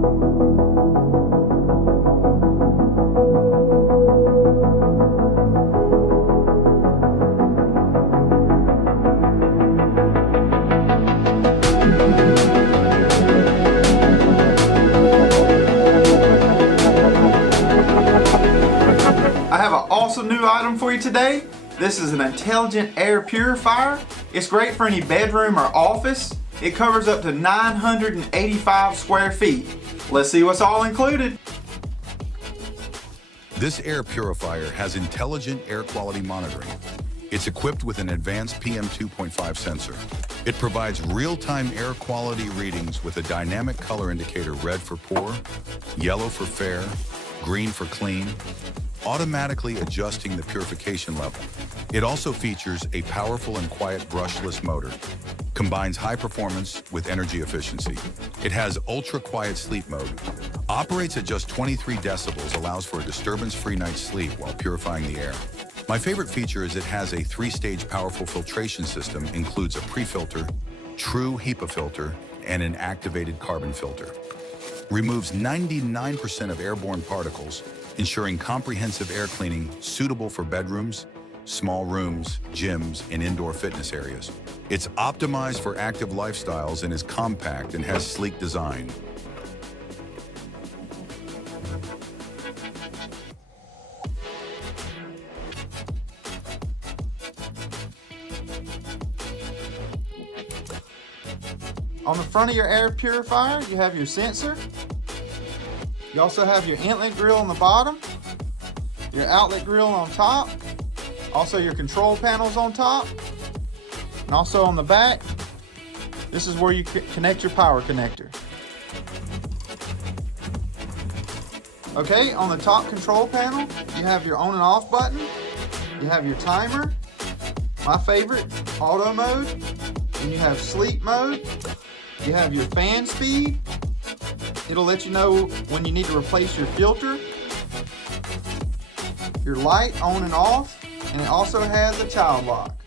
I have an awesome new item for you today. This is an intelligent air purifier. It's great for any bedroom or office. It covers up to 985 square feet. Let's see what's all included. This air purifier has intelligent air quality monitoring. It's equipped with an advanced PM 2.5 sensor. It provides real-time air quality readings with a dynamic color indicator: red for poor, yellow for fair, green for clean, automatically adjusting the purification level. It also features a powerful and quiet brushless motor, combines high performance with energy efficiency. It has ultra-quiet sleep mode, operates at just 23 decibels, allows for a disturbance-free night's sleep while purifying the air. My favorite feature is it has a 3-stage powerful filtration system, includes a pre-filter, true HEPA filter, and an activated carbon filter. Removes 99% of airborne particles, ensuring comprehensive air cleaning suitable for bedrooms, small rooms, gyms, and indoor fitness areas. It's optimized for active lifestyles and is compact and has sleek design. On the front of your air purifier, you have your sensor. You also have your inlet grill on the bottom, your outlet grill on top, also your control panels on top, and also on the back, this is where you connect your power connector. Okay, on the top control panel, you have your on and off button, you have your timer, my favorite, auto mode, and you have sleep mode, you have your fan speed. It'll let you know when you need to replace your filter, your light on and off, and it also has a child lock.